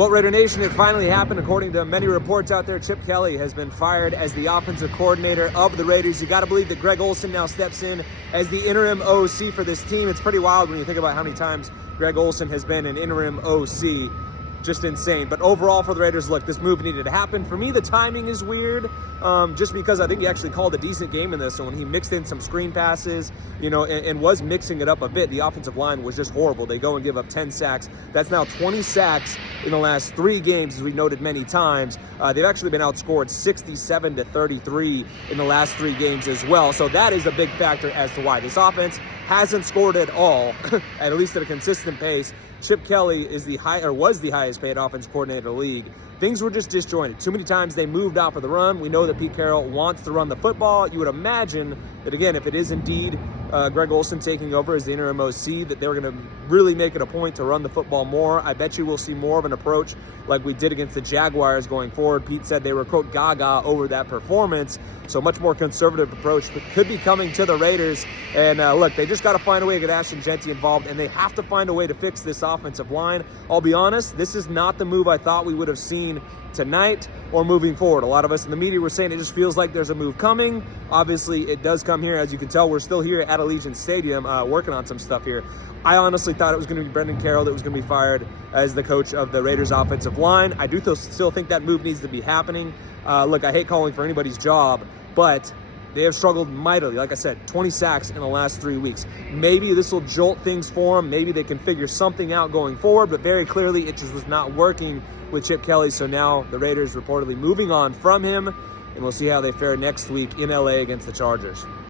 Well, Raider Nation, it finally happened. According to many reports out there, Chip Kelly has been fired as the offensive coordinator of the Raiders. You got to believe that Greg Olsen now steps in as the interim OC for this team. It's pretty wild when you think about how many times Greg Olsen has been an interim OC. Just insane. But overall for the Raiders, look, this move needed to happen. For me, the timing is weird, just because I think he actually called a decent game in this. And when he mixed in some screen passes, and was mixing it up a bit, the offensive line was just horrible. They go and give up 10 sacks. That's now 20 sacks in the last 3 games, as we noted many times. They've actually been outscored 67-33 in the last 3 games as well. So that is a big factor as to why this offense hasn't scored at all, at least at a consistent pace. Chip Kelly is was the highest paid offensive coordinator in the league. Things were just disjointed. Too many times they moved out for the run. We know that Pete Carroll wants to run the football. You would imagine that, again, if it is indeed Greg Olsen taking over as the interim OC, that they're going to really make it a point to run the football more. I bet you we'll see more of an approach like we did against the Jaguars going forward. Pete said they were, quote, gaga over that performance. So much more conservative approach could be coming to the Raiders. And look, they just got to find a way to get Ashton Jeanty involved, and they have to find a way to fix this offensive line. I'll be honest, this is not the move I thought we would have seen tonight or moving forward. A lot of us in the media were saying it just feels like there's a move coming. Obviously, it does come here. As you can tell, we're still here at Allegiant Stadium working on some stuff here. I honestly thought it was going to be Brendan Carroll that was going to be fired as the coach of the Raiders offensive line. I do still think that move needs to be happening. Look, I hate calling for anybody's job, but they have struggled mightily. Like I said, 20 sacks in the last 3 weeks. Maybe this will jolt things for them. Maybe they can figure something out going forward, but very clearly it just was not working with Chip Kelly. So now the Raiders reportedly moving on from him, and we'll see how they fare next week in LA against the Chargers.